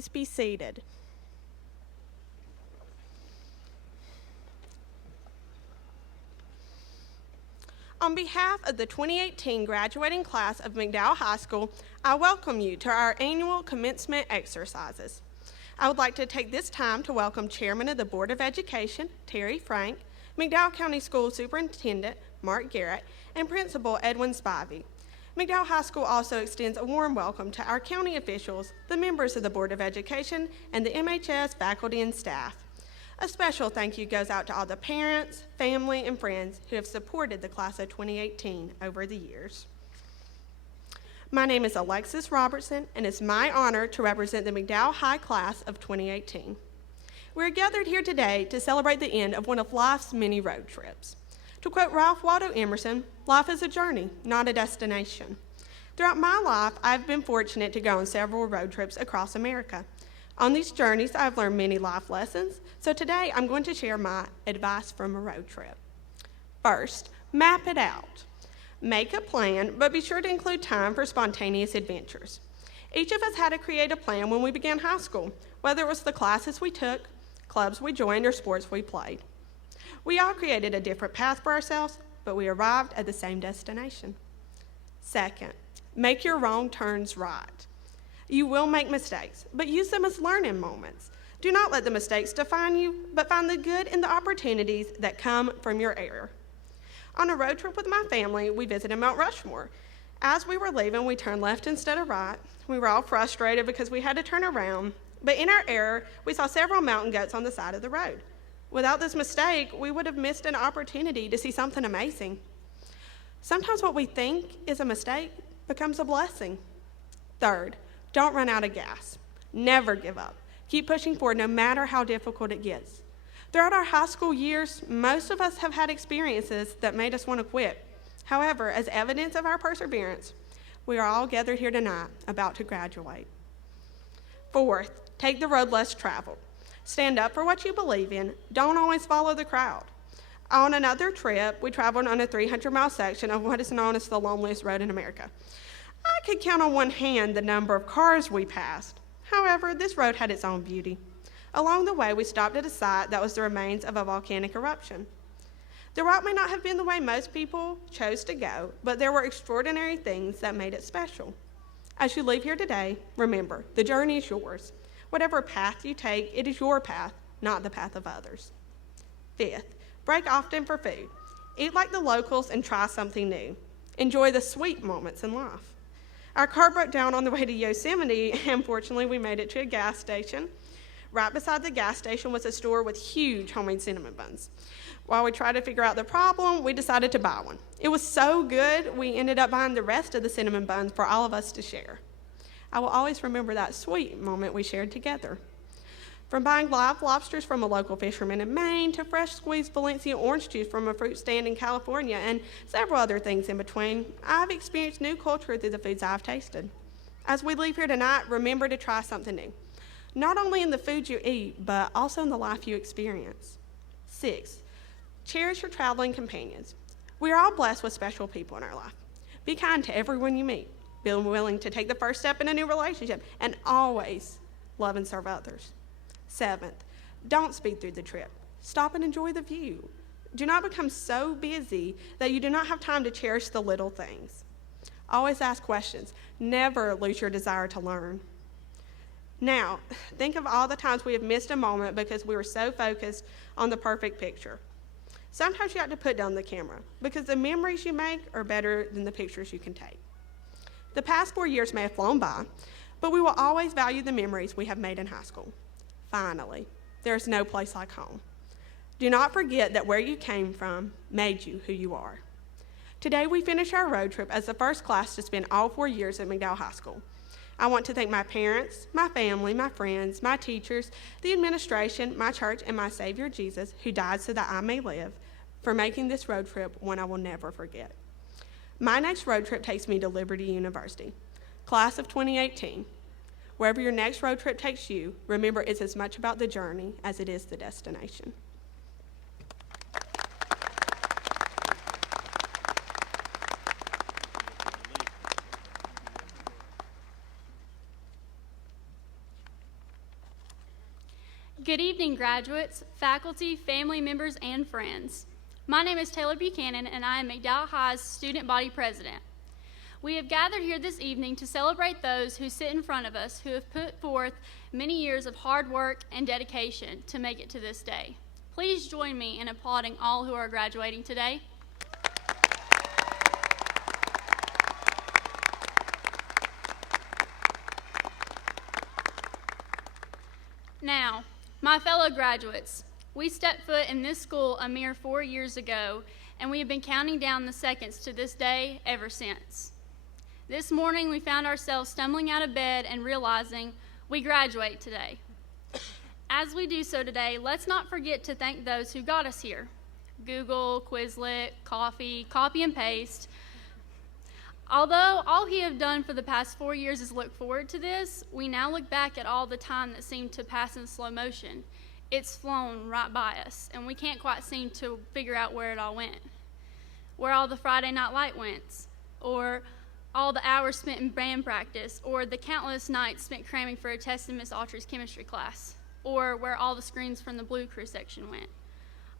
please be seated. On behalf of the 2018 graduating class of McDowell High School, I welcome you to our annual commencement exercises. I would like to take this time to welcome Chairman of the Board of Education, Terry Frank, McDowell County School Superintendent, Mark Garrett, and Principal Edwin Spivey. McDowell High School also extends a warm welcome to our county officials, the members of the Board of Education, and the MHS faculty and staff. A special thank you goes out to all the parents, family, and friends who have supported the class of 2018 over the years. My name is Alexis Robertson, and it's my honor to represent the McDowell High class of 2018. We're gathered here today to celebrate the end of one of life's many road trips. To quote Ralph Waldo Emerson, life is a journey, not a destination. Throughout my life, I've been fortunate to go on several road trips across America. On these journeys, I've learned many life lessons, so today I'm going to share my advice from a road trip. First, map it out. Make a plan, but be sure to include time for spontaneous adventures. Each of us had to create a plan when we began high school, whether it was the classes we took, clubs we joined, or sports we played. We all created a different path for ourselves, but we arrived at the same destination. Second, make your wrong turns right. You will make mistakes, but use them as learning moments. Do not let the mistakes define you, but find the good in the opportunities that come from your error. On a road trip with my family, we visited Mount Rushmore. As we were leaving, we turned left instead of right. We were all frustrated because we had to turn around, but in our error, we saw several mountain goats on the side of the road. Without this mistake, we would have missed an opportunity to see something amazing. Sometimes what we think is a mistake becomes a blessing. Third, don't run out of gas. Never give up. Keep pushing forward no matter how difficult it gets. Throughout our high school years, most of us have had experiences that made us want to quit. However, as evidence of our perseverance, we are all gathered here tonight about to graduate. Fourth, take the road less traveled. Stand up for what you believe in. Don't always follow the crowd. On another trip, we traveled on a 300-mile section of what is known as the loneliest road in America. I could count on one hand the number of cars we passed. However, this road had its own beauty. Along the way, we stopped at a site that was the remains of a volcanic eruption. The route may not have been the way most people chose to go, but there were extraordinary things that made it special. As you leave here today, remember, the journey is yours. Whatever path you take, it is your path, not the path of others. Fifth, break often for food. Eat like the locals and try something new. Enjoy the sweet moments in life. Our car broke down on the way to Yosemite, and fortunately we made it to a gas station. Right beside the gas station was a store with huge homemade cinnamon buns. While we tried to figure out the problem, we decided to buy one. It was so good, we ended up buying the rest of the cinnamon buns for all of us to share. I will always remember that sweet moment we shared together. From buying live lobsters from a local fisherman in Maine to fresh squeezed Valencia orange juice from a fruit stand in California and several other things in between, I've experienced new culture through the foods I've tasted. As we leave here tonight, remember to try something new. Not only in the food you eat, but also in the life you experience. 6, cherish your traveling companions. We are all blessed with special people in our life. Be kind to everyone you meet. Be willing to take the first step in a new relationship, and always love and serve others. 7th, don't speed through the trip. Stop and enjoy the view. Do not become so busy that you do not have time to cherish the little things. Always ask questions. Never lose your desire to learn. Now, think of all the times we have missed a moment because we were so focused on the perfect picture. Sometimes you have to put down the camera because the memories you make are better than the pictures you can take. The past 4 years may have flown by, but we will always value the memories we have made in high school. Finally, there is no place like home. Do not forget that where you came from made you who you are. Today we finish our road trip as the first class to spend all 4 years at McDowell High School. I want to thank my parents, my family, my friends, my teachers, the administration, my church, and my Savior Jesus, who died so that I may live, for making this road trip one I will never forget. My next road trip takes me to Liberty University. Class of 2018. Wherever your next road trip takes you, remember it's as much about the journey as it is the destination. Good evening, graduates, faculty, family members, and friends. My name is Taylor Buchanan, and I am McDowell High's Student Body President. We have gathered here this evening to celebrate those who sit in front of us who have put forth many years of hard work and dedication to make it to this day. Please join me in applauding all who are graduating today. Now, my fellow graduates, we stepped foot in this school a mere 4 years ago, and we have been counting down the seconds to this day ever since. This morning, we found ourselves stumbling out of bed and realizing we graduate today. As we do so today, let's not forget to thank those who got us here. Google, Quizlet, coffee, copy and paste. Although all he have done for the past 4 years is look forward to this, we now look back at all the time that seemed to pass in slow motion. It's flown right by us, and we can't quite seem to figure out where it all went. Where all the Friday night light went, or all the hours spent in band practice, or the countless nights spent cramming for a test in Miss Autry's chemistry class, or where all the screens from the Blue Crew section went.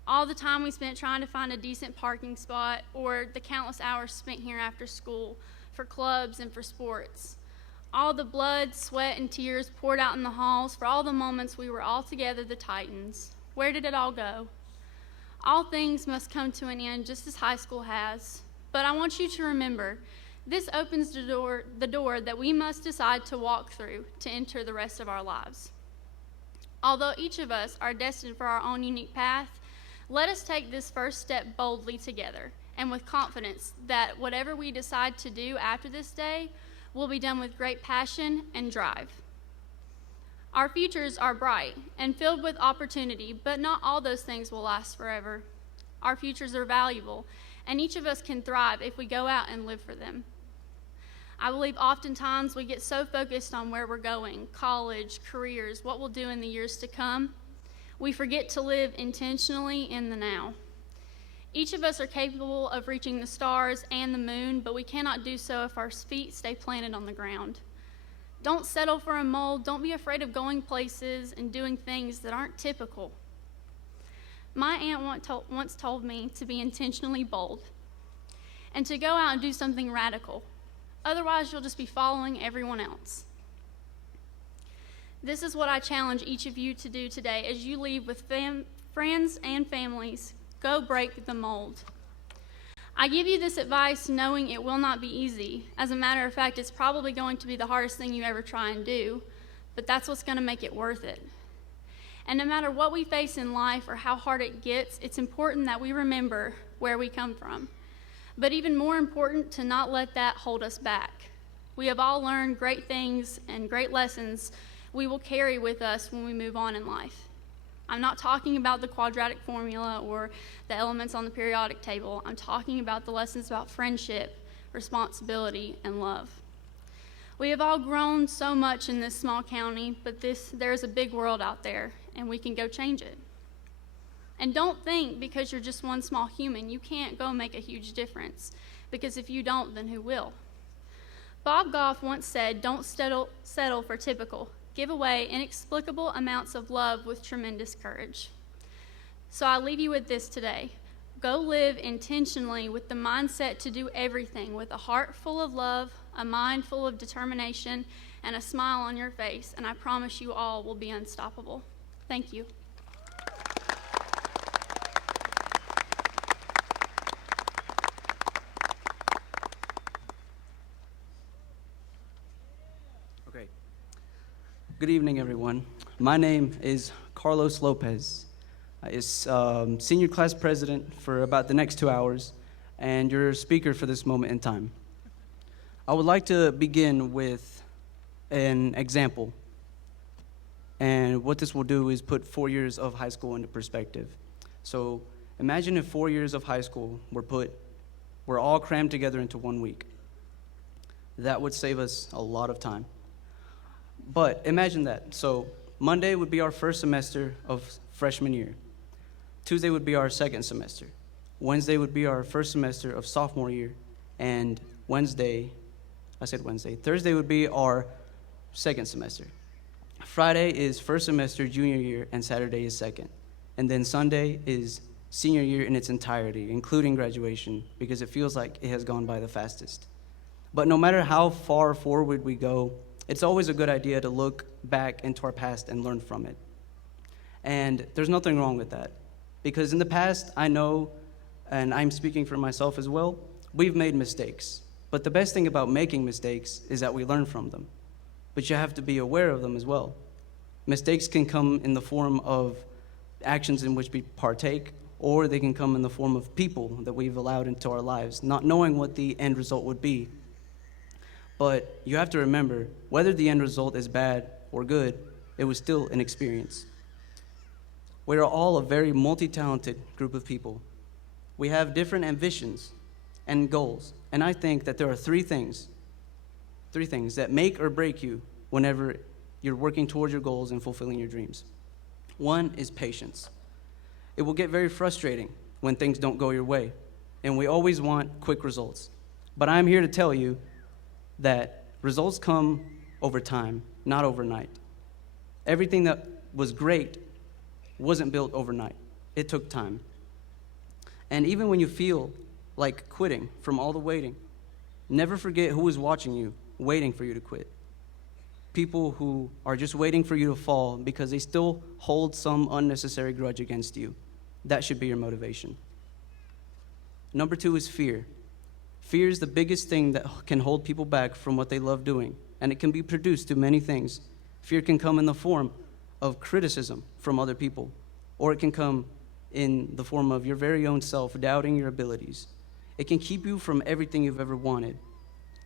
All the time we spent trying to find a decent parking spot, or the countless hours spent here after school for clubs and for sports. All the blood, sweat, and tears poured out in the halls for all the moments we were all together the Titans. Where did it all go? All things must come to an end just as high school has. But I want you to remember, this opens the door that we must decide to walk through to enter the rest of our lives. Although each of us are destined for our own unique path, let us take this first step boldly together and with confidence that whatever we decide to do after this day will be done with great passion and drive. Our futures are bright and filled with opportunity, but not all those things will last forever. Our futures are valuable, and each of us can thrive if we go out and live for them. I believe oftentimes we get so focused on where we're going, college, careers, what we'll do in the years to come, we forget to live intentionally in the now. Each of us are capable of reaching the stars and the moon, but we cannot do so if our feet stay planted on the ground. Don't settle for a mold. Don't be afraid of going places and doing things that aren't typical. My aunt once told me to be intentionally bold and to go out and do something radical. Otherwise, you'll just be following everyone else. This is what I challenge each of you to do today as you leave with friends and families. Go break the mold. I give you this advice knowing it will not be easy. As a matter of fact, it's probably going to be the hardest thing you ever try and do, but that's what's going to make it worth it. And no matter what we face in life or how hard it gets, it's important that we remember where we come from. But even more important, to not let that hold us back. We have all learned great things and great lessons we will carry with us when we move on in life. I'm not talking about the quadratic formula or the elements on the periodic table. I'm talking about the lessons about friendship, responsibility, and love. We have all grown so much in this small county, but there's a big world out there, and we can go change it. And don't think because you're just one small human, you can't go make a huge difference, because if you don't, then who will? Bob Goff once said, "Don't settle for typical. Give away inexplicable amounts of love with tremendous courage." So I leave you with this today. Go live intentionally with the mindset to do everything with a heart full of love, a mind full of determination, and a smile on your face, and I promise you all will be unstoppable. Thank you. Okay. Good evening, everyone. My name is Carlos Lopez. Is senior class president for about the next 2 hours, and your speaker for this moment in time. I would like to begin with an example. And what this will do is put 4 years of high school into perspective. So imagine if 4 years of high school were all crammed together into 1 week. That would save us a lot of time. But imagine that. So Monday would be our first semester of freshman year. Tuesday would be our second semester. Wednesday would be our first semester of sophomore year. And Thursday would be our second semester. Friday is first semester junior year, and Saturday is second. And then Sunday is senior year in its entirety, including graduation, because it feels like it has gone by the fastest. But no matter how far forward we go, it's always a good idea to look back into our past and learn from it. And there's nothing wrong with that, because in the past, I know, and I'm speaking for myself as well, we've made mistakes. But the best thing about making mistakes is that we learn from them. But you have to be aware of them as well. Mistakes can come in the form of actions in which we partake, or they can come in the form of people that we've allowed into our lives, not knowing what the end result would be. But you have to remember, whether the end result is bad or good, it was still an experience. We are all a very multi-talented group of people. We have different ambitions and goals, and I think that there are three things that make or break you whenever you're working towards your goals and fulfilling your dreams. One is patience. It will get very frustrating when things don't go your way, and we always want quick results. But I'm here to tell you that results come over time, not overnight. Everything that was great wasn't built overnight. It took time. And even when you feel like quitting from all the waiting, never forget who is watching you, waiting for you to quit. People who are just waiting for you to fall because they still hold some unnecessary grudge against you. That should be your motivation. Number two is fear. Fear is the biggest thing that can hold people back from what they love doing, and it can be produced through many things. Fear can come in the form of criticism from other people, or it can come in the form of your very own self doubting your abilities. It can keep you from everything you've ever wanted,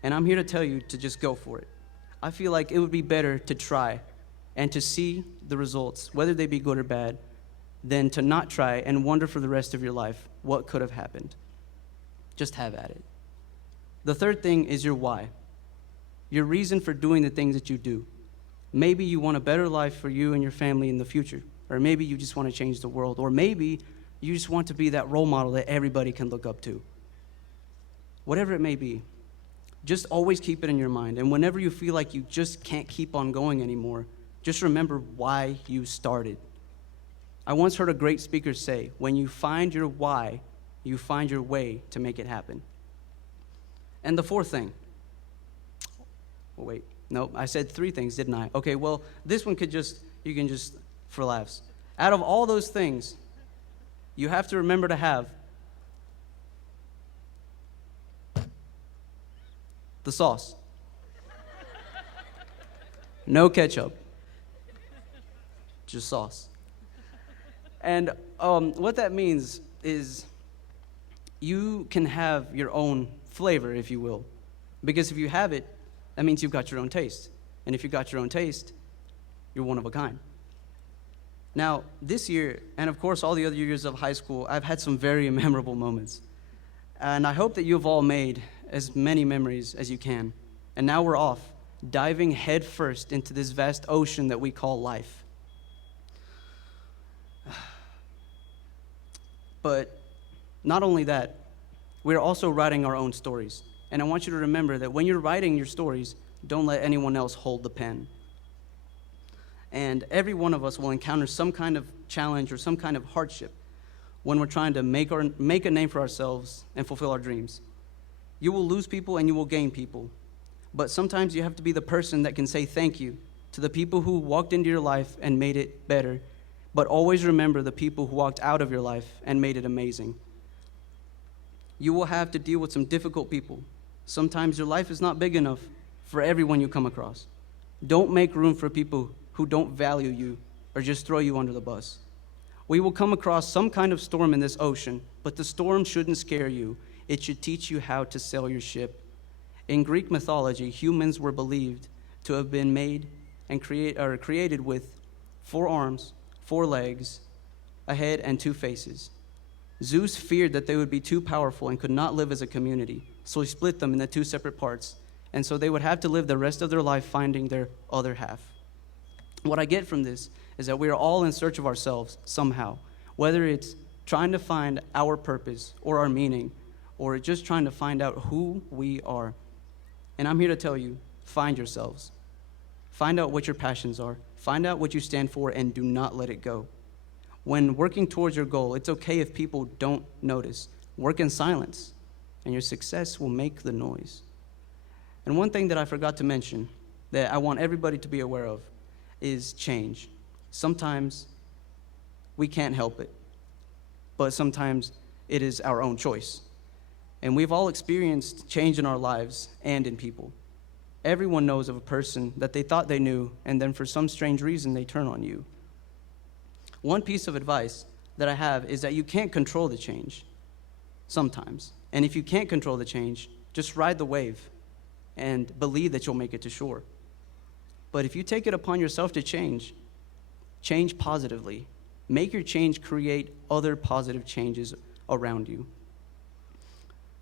and I'm here to tell you to just go for it. I feel like it would be better to try and to see the results, whether they be good or bad, than to not try and wonder for the rest of your life what could have happened. Just have at it. The third thing is your why, your reason for doing the things that you do. Maybe you want a better life for you and your family in the future, or maybe you just want to change the world, or maybe you just want to be that role model that everybody can look up to. Whatever it may be, just always keep it in your mind, and whenever you feel like you just can't keep on going anymore, just remember why you started. I once heard a great speaker say, when you find your why, you find your way to make it happen. And the fourth thing, I said three things, didn't I? Okay, well, this one you can just, for laughs. Out of all those things, you have to remember to have the sauce. No ketchup, just sauce. And what that means is you can have your own flavor, if you will. Because if you have it, that means you've got your own taste. And if you've got your own taste, you're one of a kind. Now, this year, and of course all the other years of high school, I've had some very memorable moments. And I hope that you've all made as many memories as you can. And now we're off, diving headfirst into this vast ocean that we call life. But not only that, we're also writing our own stories. And I want you to remember that when you're writing your stories, don't let anyone else hold the pen. And every one of us will encounter some kind of challenge or some kind of hardship when we're trying to make a name for ourselves and fulfill our dreams. You will lose people and you will gain people. But sometimes you have to be the person that can say thank you to the people who walked into your life and made it better. But always remember the people who walked out of your life and made it amazing. You will have to deal with some difficult people. Sometimes your life is not big enough for everyone you come across. Don't make room for people who don't value you or just throw you under the bus. We will come across some kind of storm in this ocean, but the storm shouldn't scare you. It should teach you how to sail your ship. In Greek mythology, humans were believed to have been made and created with 4 arms, 4 legs, a head, and 2 faces. Zeus feared that they would be too powerful and could not live as a community, so he split them into 2 separate parts, and so they would have to live the rest of their life finding their other half. What I get from this is that we are all in search of ourselves somehow, whether it's trying to find our purpose or our meaning, or just trying to find out who we are. And I'm here to tell you, find yourselves. Find out what your passions are. Find out what you stand for and do not let it go. When working towards your goal, it's okay if people don't notice. Work in silence, and your success will make the noise. And one thing that I forgot to mention that I want everybody to be aware of is change. Sometimes we can't help it, but sometimes it is our own choice. And we've all experienced change in our lives and in people. Everyone knows of a person that they thought they knew, and then for some strange reason, they turn on you. One piece of advice that I have is that you can't control the change sometimes. And if you can't control the change, just ride the wave and believe that you'll make it to shore. But if you take it upon yourself to change positively. Make your change create other positive changes around you.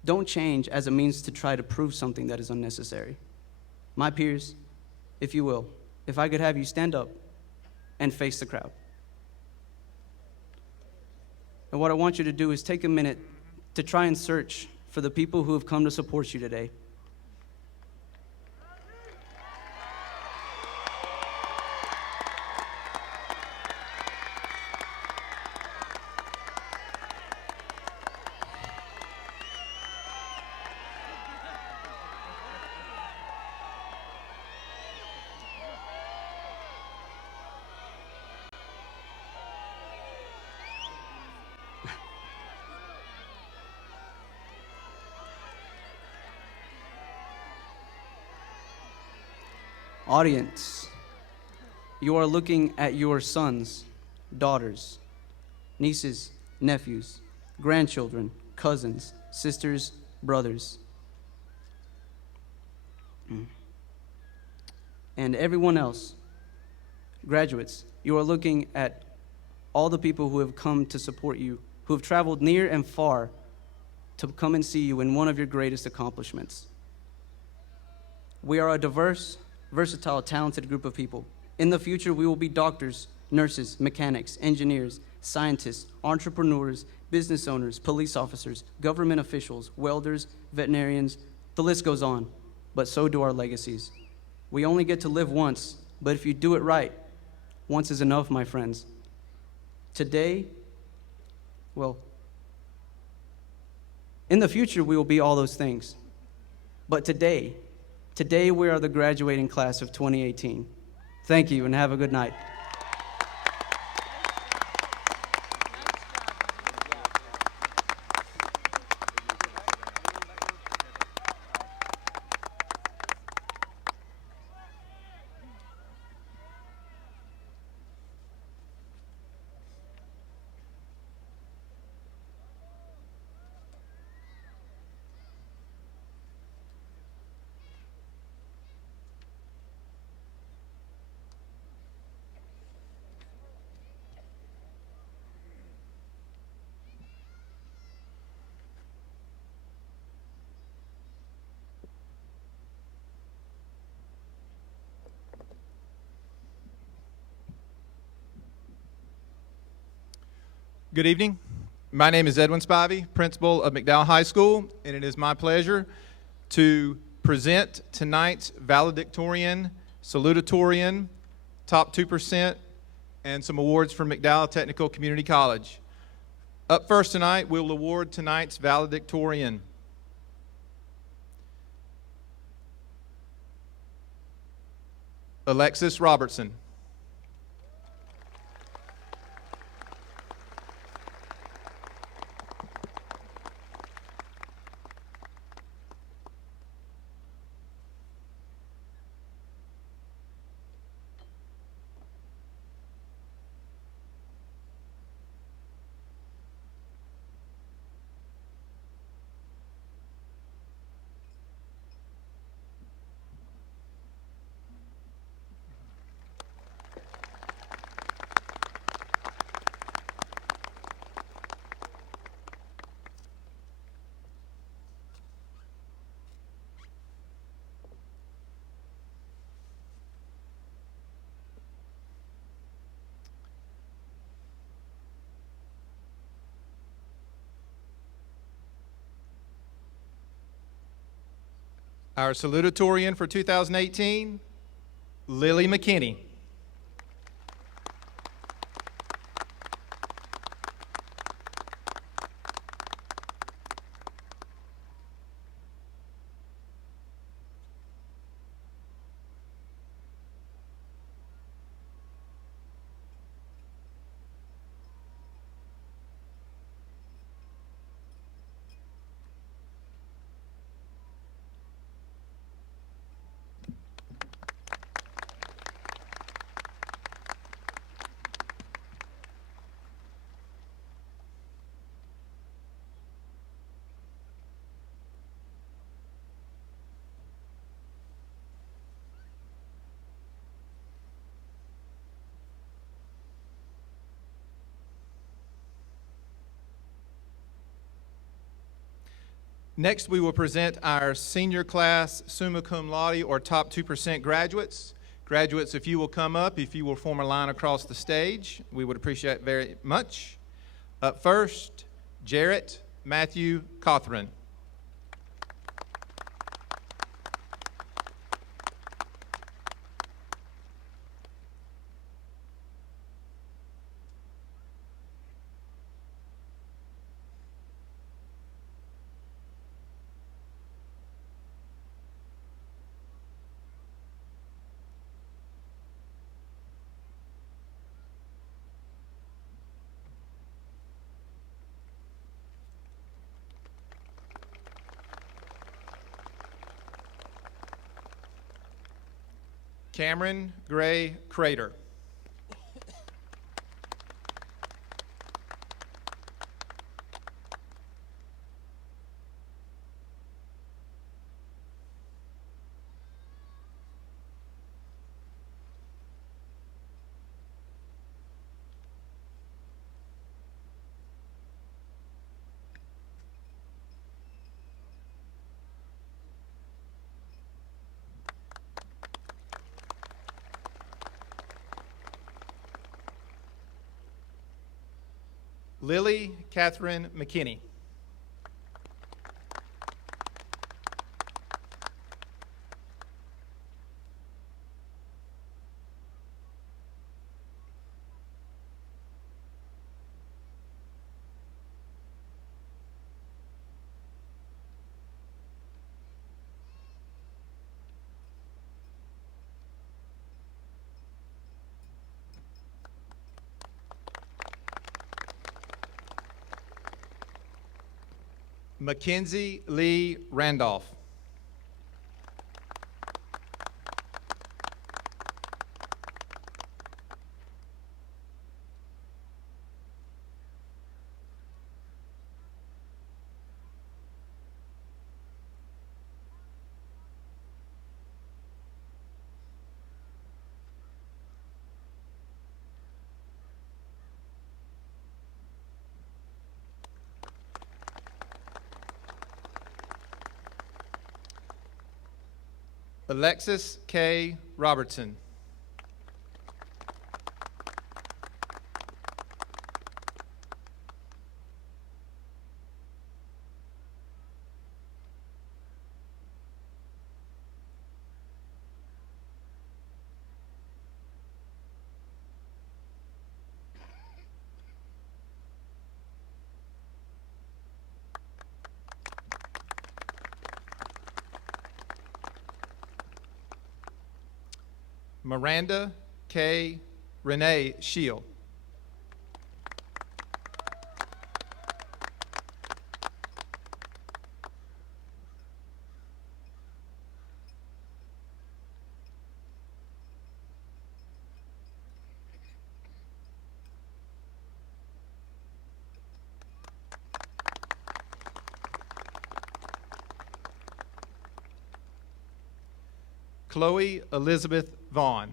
Don't change as a means to try to prove something that is unnecessary. My peers, if you will, if I could have you stand up and face the crowd. And what I want you to do is take a minute to try and search for the people who have come to support you today. Audience, you are looking at your sons, daughters, nieces, nephews, grandchildren, cousins, sisters, brothers, and everyone else. Graduates, you are looking at all the people who have come to support you, who have traveled near and far to come and see you in one of your greatest accomplishments. We are a diverse, versatile, talented group of people. In the future, we will be doctors, nurses, mechanics, engineers, scientists, entrepreneurs, business owners, police officers, government officials, welders, veterinarians. The list goes on, but so do our legacies. We only get to live once, but if you do it right, once is enough, my friends. Today, in the future, we will be all those things. But today we are the graduating class of 2018. Thank you, and have a good night. Good evening. My name is Edwin Spivey, principal of McDowell High School, and it is my pleasure to present tonight's valedictorian, salutatorian, top 2%, and some awards from McDowell Technical Community College. Up first tonight, we'll award tonight's valedictorian. Alexis Robertson. Our salutatorian for 2018, Lily McKinney. Next, we will present our senior class summa cum laude, or top 2% graduates. Graduates, if you will come up, if you will form a line across the stage, we would appreciate it very much. Up first, Jarrett Matthew Cothran. Cameron Gray Crater. Lily Catherine McKinney. Mackenzie Lee Randolph. Alexis K. Robertson. Miranda K. Renee Shield. Chloe Elizabeth Vaughn.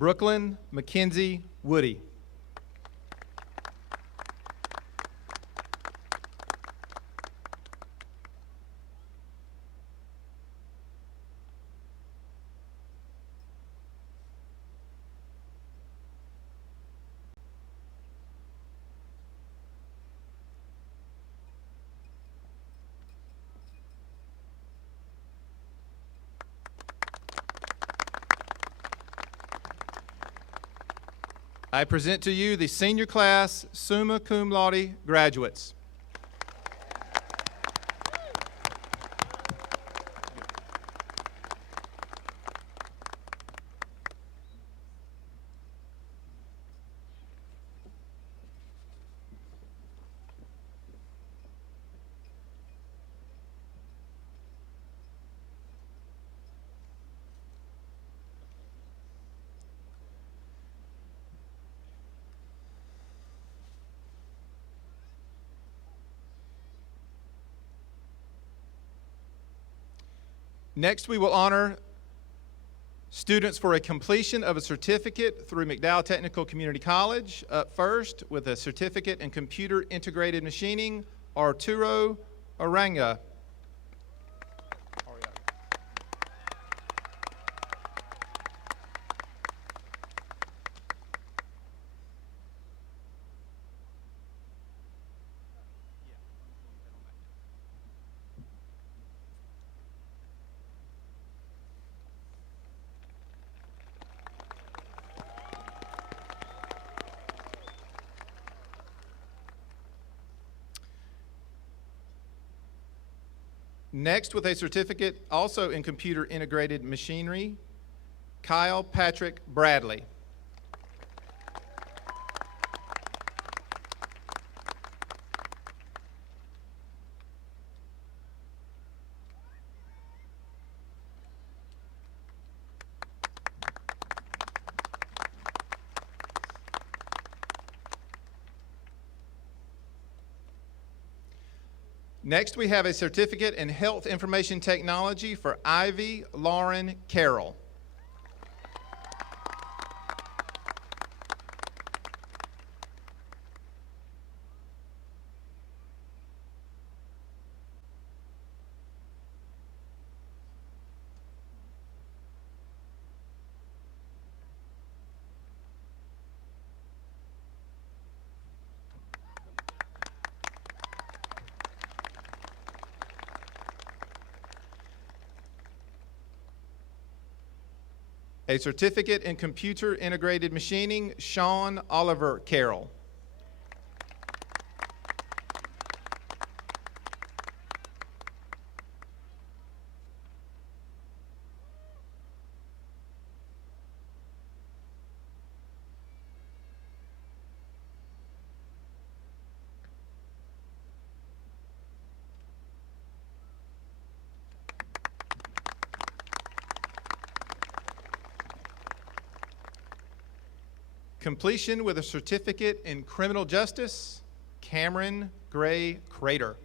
Brooklyn Mackenzie Woody. I present to you the senior class summa cum laude graduates. Next, we will honor students for a completion of a certificate through McDowell Technical Community College. Up first, with a certificate in computer integrated machining, Arturo Aranga. Next, with a certificate also in computer integrated machinery, Kyle Patrick Bradley. Next, we have a certificate in health information technology for Ivy Lauren Carroll. A certificate in computer integrated machining, Sean Oliver Carroll. Completion with a certificate in criminal justice, Cameron Gray Crater.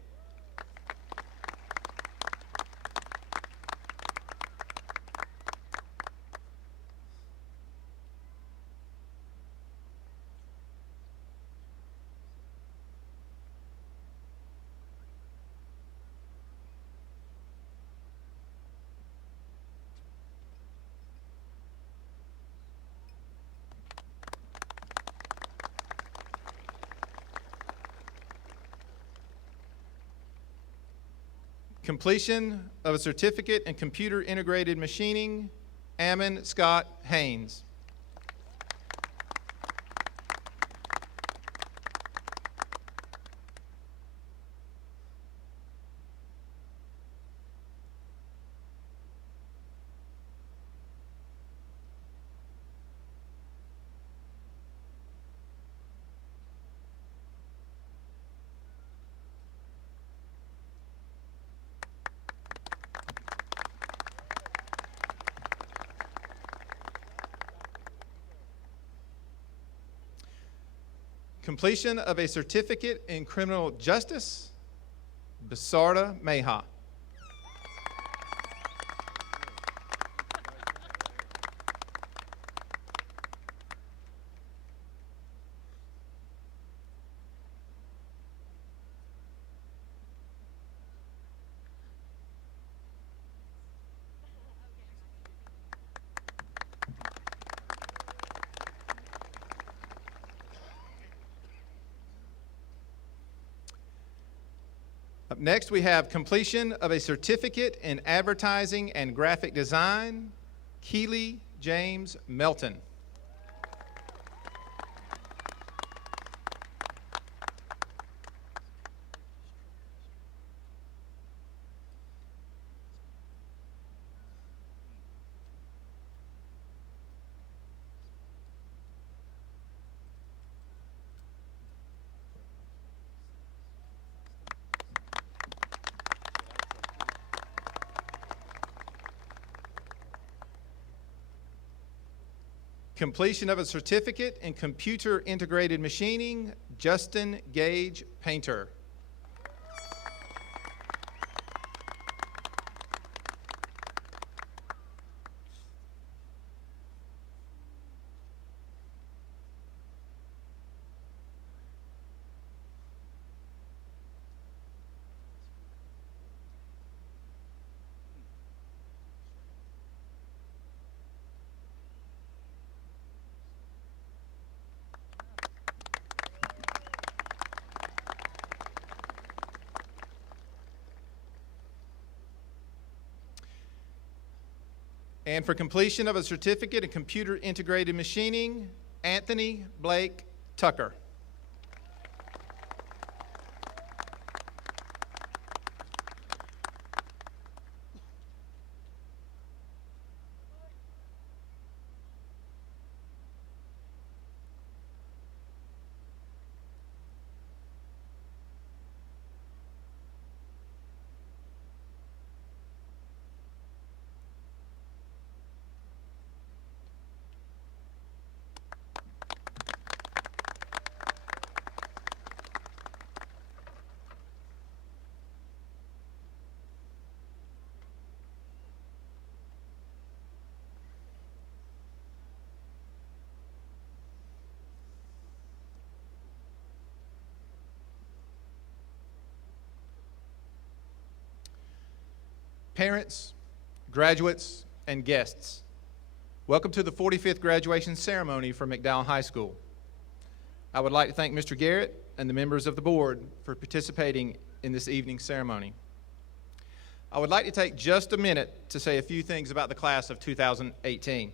Completion of a certificate in computer integrated machining, Ammon Scott Haynes. Completion of a certificate in criminal justice, Basarda Meha. Up next, we have completion of a certificate in advertising and graphic design, Keely James Melton. Completion of a certificate in computer integrated machining, Justin Gage Painter. And for completion of a certificate in computer integrated machining, Anthony Blake Tucker. Parents, graduates, and guests, welcome to the 45th graduation ceremony for McDowell High School. I would like to thank Mr. Garrett and the members of the board for participating in this evening's ceremony. I would like to take just a minute to say a few things about the class of 2018.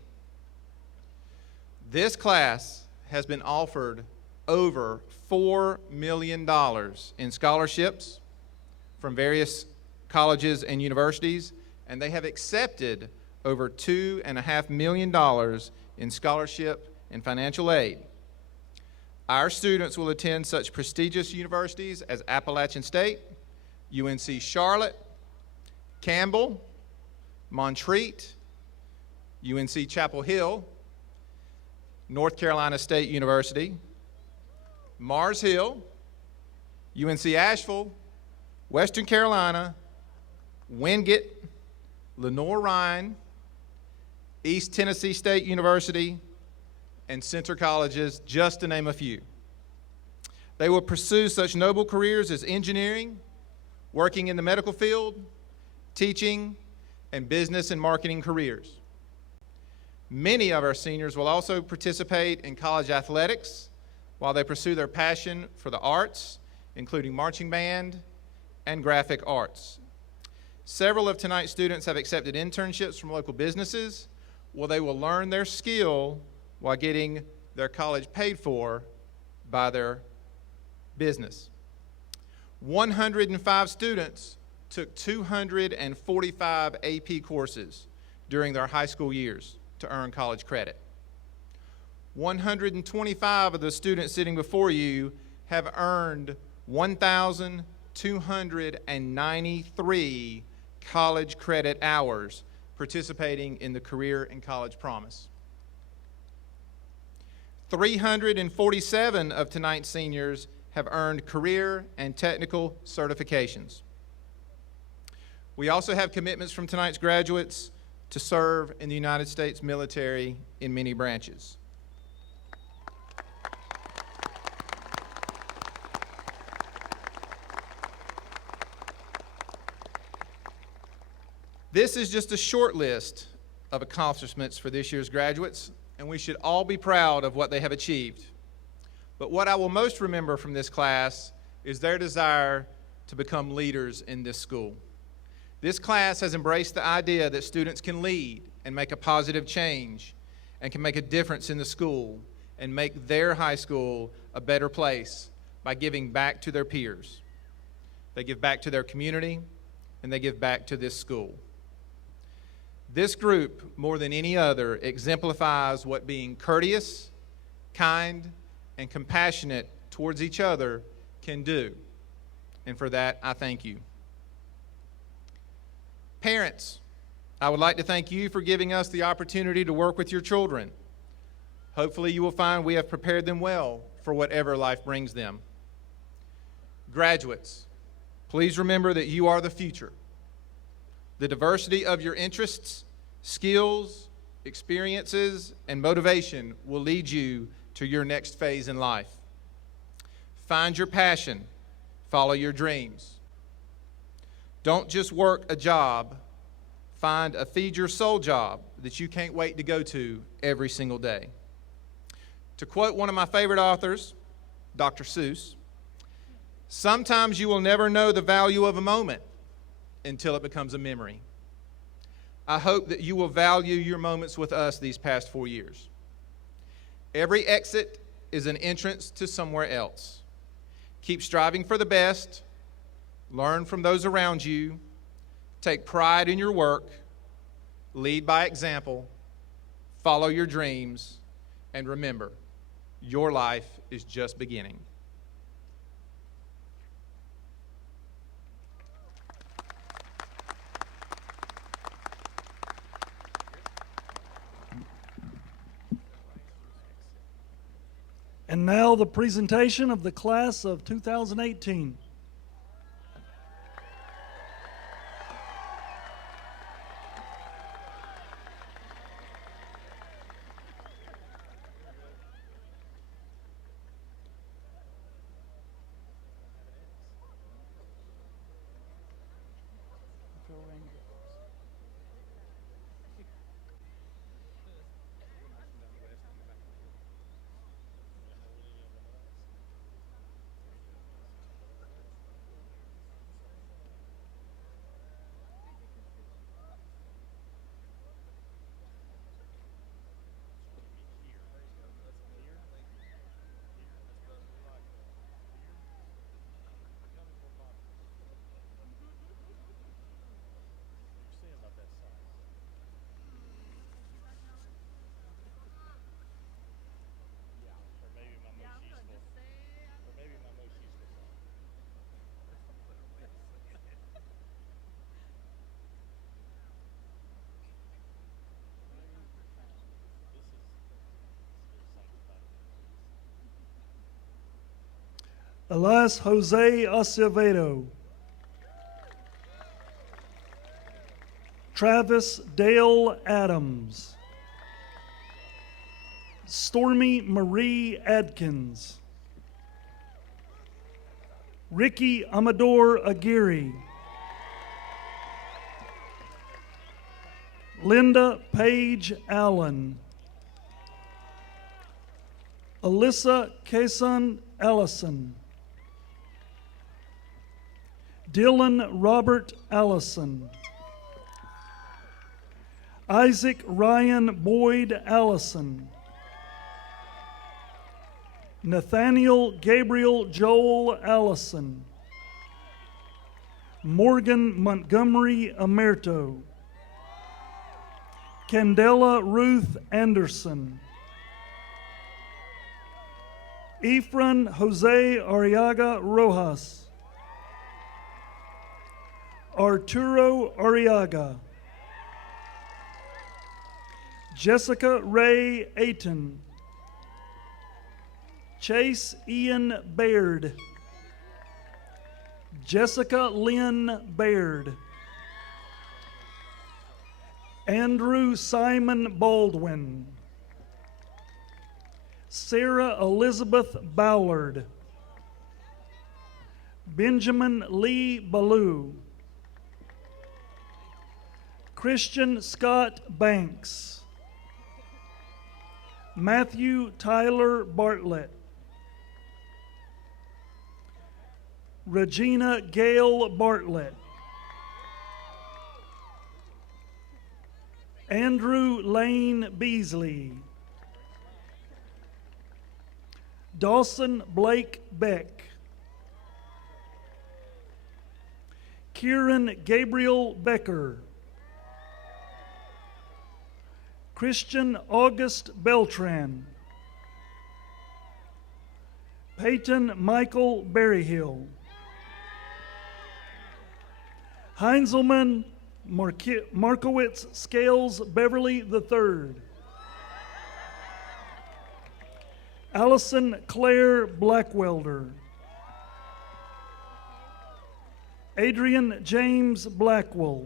This class has been offered over $4 million in scholarships from various colleges and universities, and they have accepted over $2.5 million in scholarship and financial aid. Our students will attend such prestigious universities as Appalachian State, UNC Charlotte, Campbell, Montreat, UNC Chapel Hill, North Carolina State University, Mars Hill, UNC Asheville, Western Carolina, Wingate, Lenoir-Rhyne, East Tennessee State University, and Centre Colleges, just to name a few. They will pursue such noble careers as engineering, working in the medical field, teaching, and business and marketing careers. Many of our seniors will also participate in college athletics while they pursue their passion for the arts, including marching band and graphic arts. Several of tonight's students have accepted internships from local businesses where they will learn their skill while getting their college paid for by their business. 105 students took 245 AP courses during their high school years to earn college credit. 125 of the students sitting before you have earned 1,293 college credit hours participating in the Career and College Promise. 347 of tonight's seniors have earned career and technical certifications. We also have commitments from tonight's graduates to serve in the United States military in many branches. This is just a short list of accomplishments for this year's graduates, and we should all be proud of what they have achieved. But what I will most remember from this class is their desire to become leaders in this school. This class has embraced the idea that students can lead and make a positive change and can make a difference in the school and make their high school a better place by giving back to their peers. They give back to their community, and they give back to this school. This group, more than any other, exemplifies what being courteous, kind, and compassionate towards each other can do. And for that, I thank you. Parents, I would like to thank you for giving us the opportunity to work with your children. Hopefully you will find we have prepared them well for whatever life brings them. Graduates, please remember that you are the future. The diversity of your interests, skills, experiences, and motivation will lead you to your next phase in life. Find your passion, follow your dreams. Don't just work a job, find a feed your soul job that you can't wait to go to every single day. To quote one of my favorite authors, Dr. Seuss, sometimes you will never know the value of a moment until it becomes a memory. I hope that you will value your moments with us these past 4 years. Every exit is an entrance to somewhere else. Keep striving for the best, learn from those around you, take pride in your work, lead by example, follow your dreams, and remember, your life is just beginning. And now the presentation of the class of 2018. Elias Jose Acevedo. Travis Dale Adams. Stormy Marie Adkins. Ricky Amador Aguirre. Linda Page Allen. Alyssa Kason Allison. Dylan Robert Allison. Isaac Ryan Boyd Allison. Nathaniel Gabriel Joel Allison. Morgan Montgomery Amerto. Candela Ruth Anderson. Efren Jose Arriaga Rojas. Arturo Arriaga. Jessica Ray Ayton. Chase Ian Baird. Jessica Lynn Baird. Andrew Simon Baldwin. Sarah Elizabeth Ballard. Benjamin Lee Ballou. Christian Scott Banks. Matthew Tyler Bartlett. Regina Gail Bartlett. Andrew Lane Beasley. Dawson Blake Beck. Kieran Gabriel Becker. Christian August Beltran. Peyton Michael Berryhill. Heinzelman Markowitz Scales Beverly III. Allison Claire Blackwelder. Adrian James Blackwell.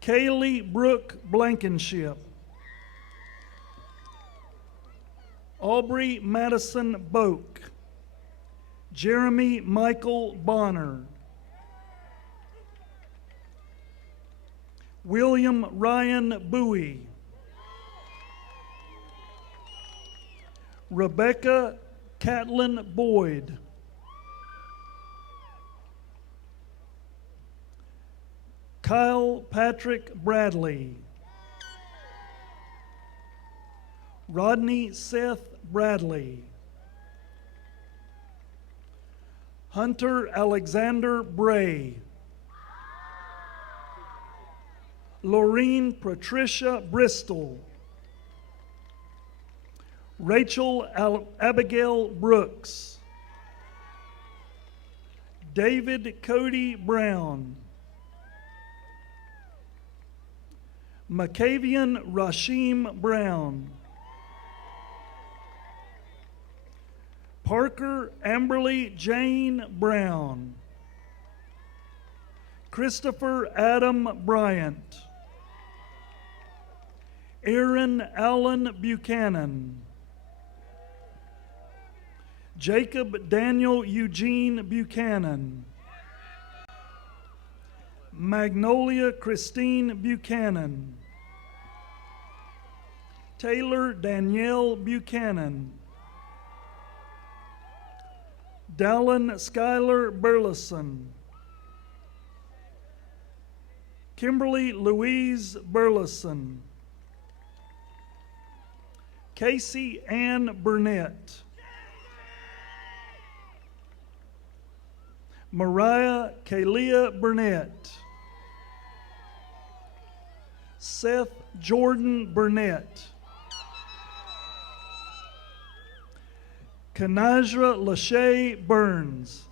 Kaylee Brooke Blankenship. Aubrey Madison Boak. Jeremy Michael Bonner. William Ryan Bowie. Rebecca Catlin Boyd. Kyle Patrick Bradley. Rodney Seth Bradley. Hunter Alexander Bray. Laureen Patricia Bristol. Rachel Abigail Brooks. David Cody Brown. Macavian Rasheem Brown. Parker Amberly Jane Brown. Christopher Adam Bryant. Aaron Allen Buchanan. Jacob Daniel Eugene Buchanan. Magnolia Christine Buchanan. Taylor Danielle Buchanan. Dallin Skylar Burleson. Kimberly Louise Burleson. Casey Ann Burnett. Mariah Kalia Burnett. Seth Jordan Burnett. Kanajra Lachey Burns.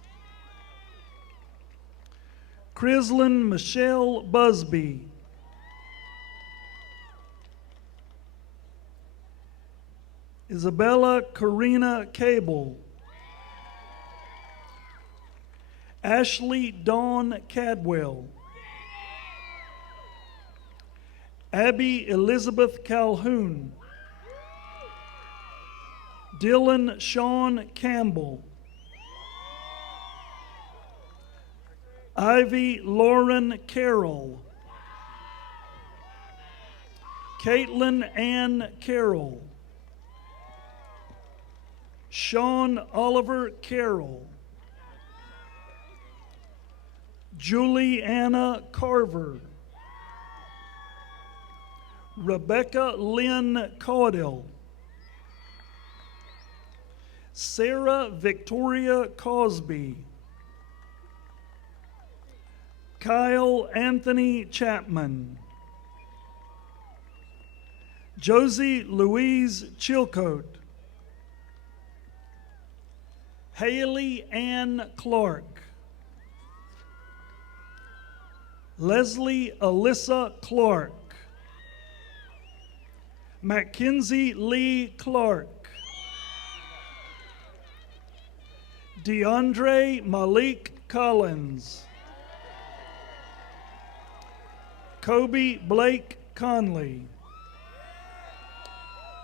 Crislin Michelle Busby. Isabella Karina Cable. Ashley Dawn Cadwell. Abby Elizabeth Calhoun. Dylan Sean Campbell. Ivy Lauren Carroll. Caitlin Ann Carroll. Sean Oliver Carroll. Julie Anna Carver. Rebecca Lynn Caudell. Sarah Victoria Cosby. Kyle Anthony Chapman. Josie Louise Chilcote. Haley Ann Clark. Leslie Alyssa Clark. Mackenzie Lee Clark. DeAndre Malik Collins. Kobe Blake Conley.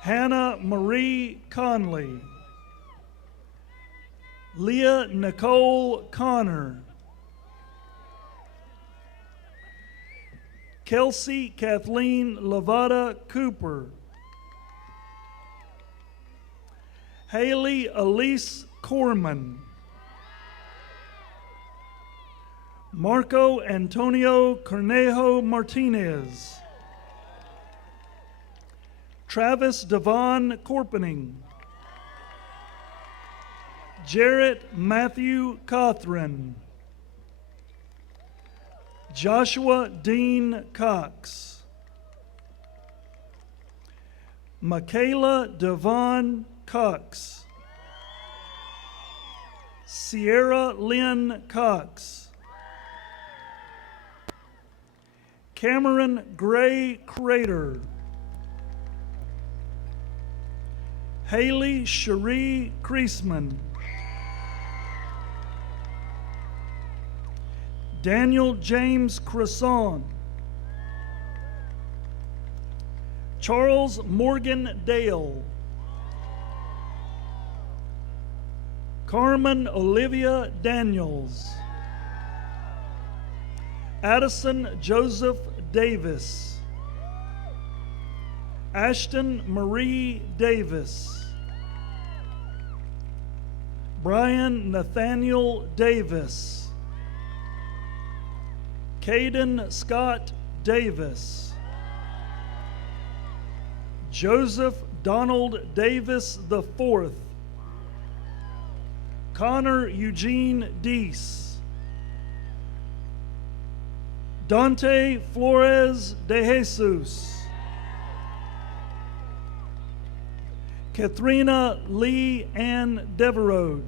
Hannah Marie Conley. Leah Nicole Connor. Kelsey Kathleen Lavada Cooper. Haley Elise Corman. Marco Antonio Cornejo Martinez. Travis Devon Corpening. Jarrett Matthew Cothran. Joshua Dean Cox. Michaela Devon Cox. Sierra Lynn Cox. Cameron Gray Crater. Haley Cherie Creasman. Daniel James Cresson. Charles Morgan Dale. Carmen Olivia Daniels. Addison Joseph Davis. Ashton Marie Davis. Brian Nathaniel Davis. Caden Scott Davis. Joseph Donald Davis IV. Connor Eugene Deese. Dante Flores de Jesus. Katharina Lee Ann Devereux.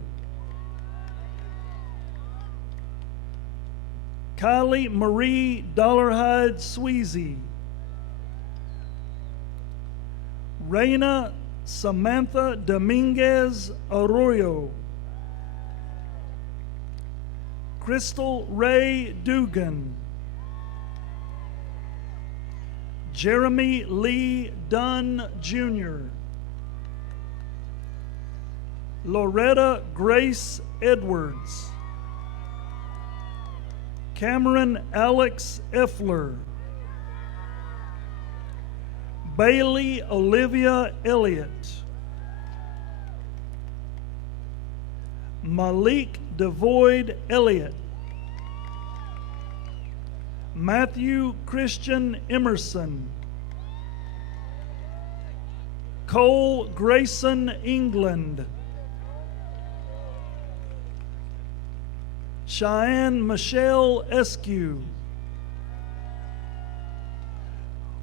Kylie Marie Dollarhide Sweezy. Reina Samantha Dominguez Arroyo. Crystal Ray Dugan. Jeremy Lee Dunn Jr. Loretta Grace Edwards. Cameron Alex Effler. Bailey Olivia Elliott. Malik Devoid Elliott. Matthew Christian Emerson. Cole Grayson England. Cheyenne Michelle Eskew.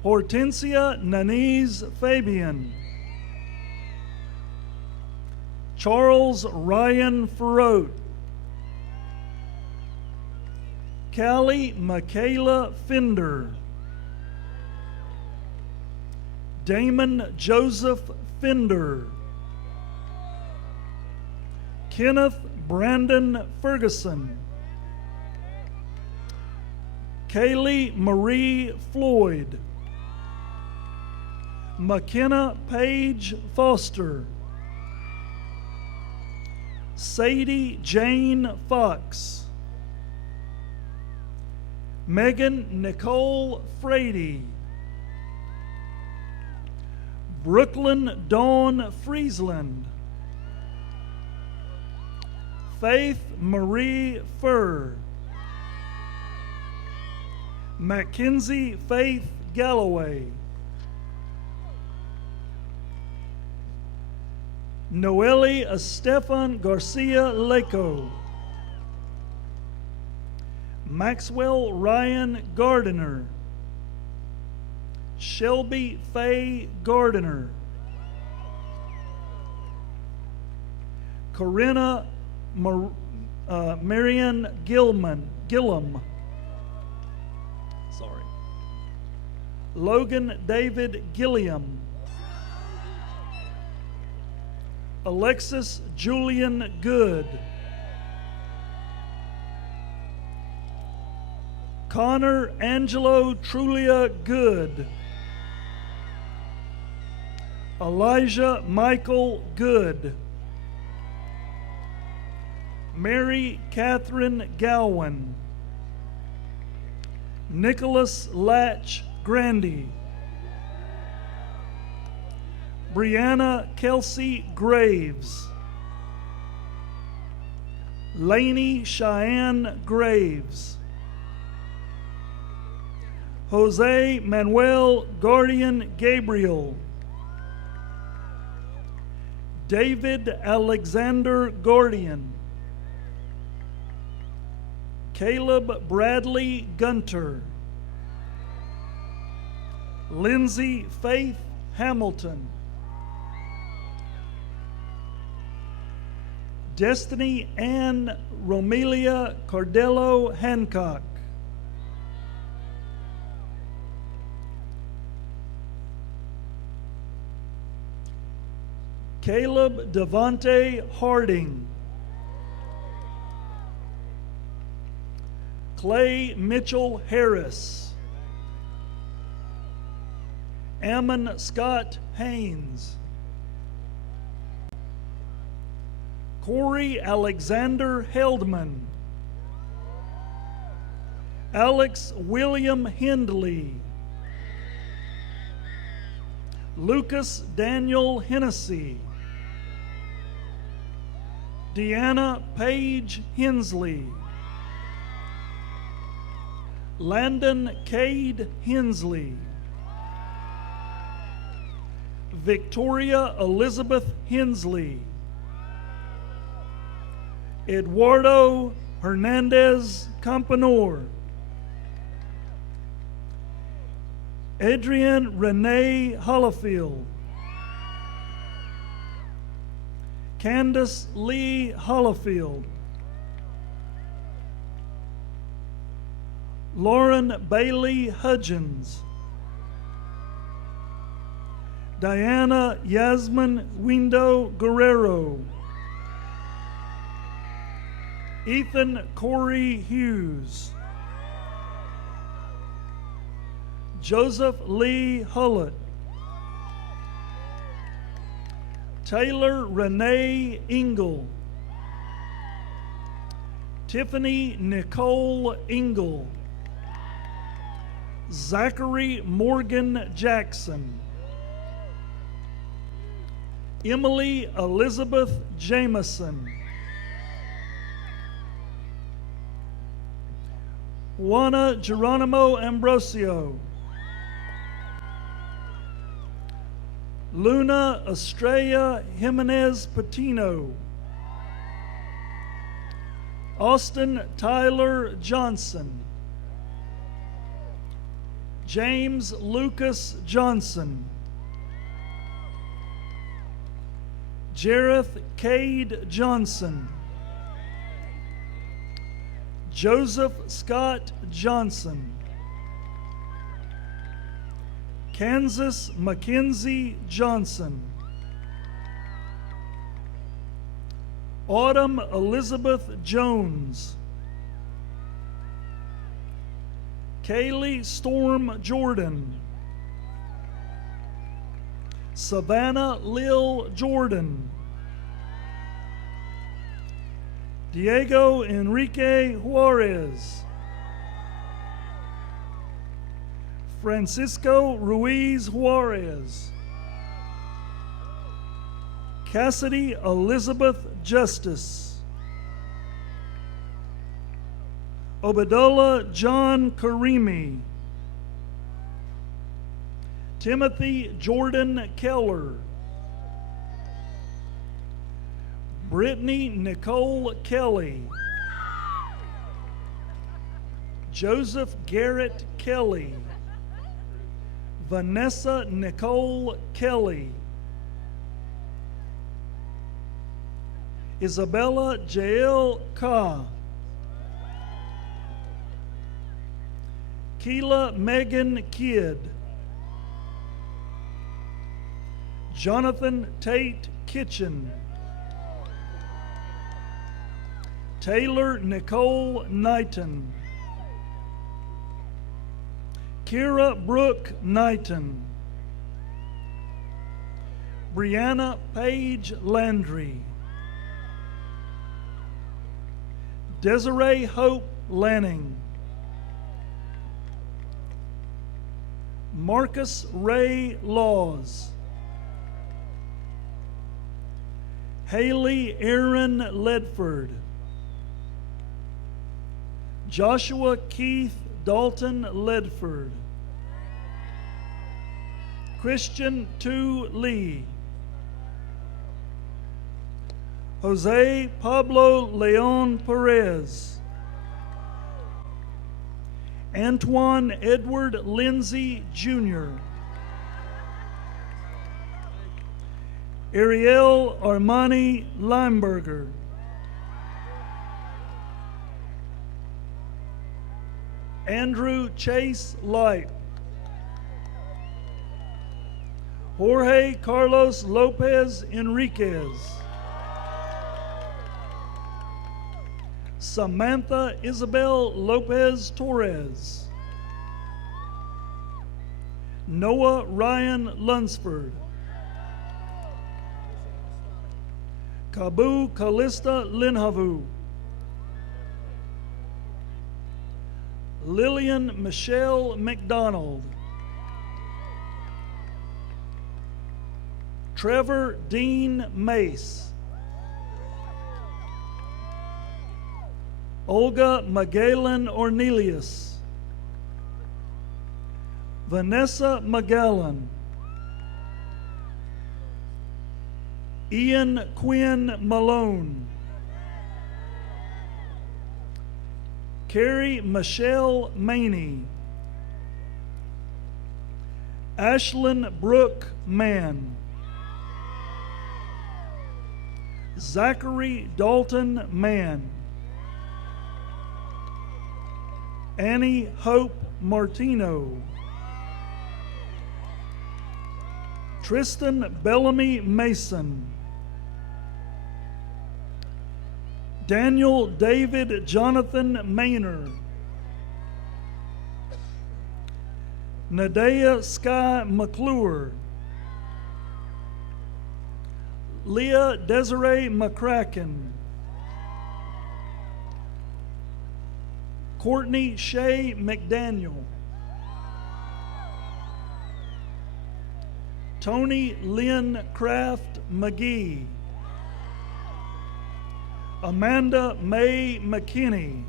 Hortensia Nanise Fabian. Charles Ryan Farrote. Callie Michaela Fender. Damon Joseph Fender. Kenneth Brandon Ferguson. Kaylee Marie Floyd. McKenna Page Foster. Sadie Jane Fox. Megan Nicole Frady. Brooklyn Dawn Friesland. Faith Marie Furr. Mackenzie Faith Galloway. Noelle Estefan Garcia Laco. Maxwell Ryan Gardiner. Shelby Faye Gardiner. Corinna Marion Gillum. Sorry. Logan David Gilliam. Alexis Julian Good. Connor Angelo Trulia Good. Elijah Michael Good. Mary Catherine Gowan. Nicholas Latch Grandy. Brianna Kelsey Graves. Lainey Cheyenne Graves. Jose Manuel Guardian Gabriel. David Alexander Guardian. Caleb Bradley Gunter. Lindsay Faith Hamilton. Destiny Ann Romelia Cardello Hancock. Caleb Devonte Harding. Clay Mitchell Harris. Ammon Scott Haynes. Corey Alexander Heldman. Alex William Hindley. Lucas Daniel Hennessy. Deanna Paige Hensley. Landon Cade Hensley. Victoria Elizabeth Hensley. Eduardo Hernandez Campanor. Adrian Renee Hollifield. Candace Lee Hollifield. Lauren Bailey Hudgens. Diana Yasmin Windo Guerrero. Ethan Corey Hughes. Joseph Lee Hullett. Taylor Renee Engel. Tiffany Nicole Engel. Zachary Morgan Jackson. Emily Elizabeth Jameson. Juana Geronimo Ambrosio. Luna Estrella Jimenez Patino. Austin Tyler Johnson. James Lucas Johnson. Jareth Cade Johnson. Joseph Scott Johnson. Kansas Mackenzie Johnson. Autumn Elizabeth Jones. Kaylee Storm Jordan. Savannah Lil Jordan. Diego Enrique Juarez. Francisco Ruiz Juarez. Cassidy Elizabeth Justice. Obadullah John Karimi. Timothy Jordan Keller. Brittany Nicole Kelly. Joseph Garrett Kelly. Vanessa Nicole Kelly. Isabella Jael Ka. Keela Megan Kidd. Jonathan Tate Kitchen. Taylor Nicole Knighton. Kira Brooke Knighton. Brianna Page Landry. Desiree Hope Lanning. Marcus Ray Laws. Haley Aaron Ledford. Joshua Keith Dalton Ledford. Christian Tu Lee. Jose Pablo Leon Perez. Antoine Edward Lindsay Jr. Ariel Armani Limeberger. Andrew Chase Light. Jorge Carlos Lopez Enriquez. Samantha Isabel Lopez Torres. Noah Ryan Lunsford. Kabu Callista Linhavu. Lillian Michelle McDonald. Trevor Dean Mace. Olga Magellan Ornelius. Vanessa Magellan, Ian Quinn Malone, Carrie Michelle Maney, Ashlyn Brooke Mann, Zachary Dalton Mann, Annie Hope Martino, Tristan Bellamy Mason, Daniel David Jonathan Maynard, Nadea Sky McClure, Leah Desiree McCracken, Courtney Shay McDaniel, Tony Lynn Kraft McGee, Amanda Mae McKinney,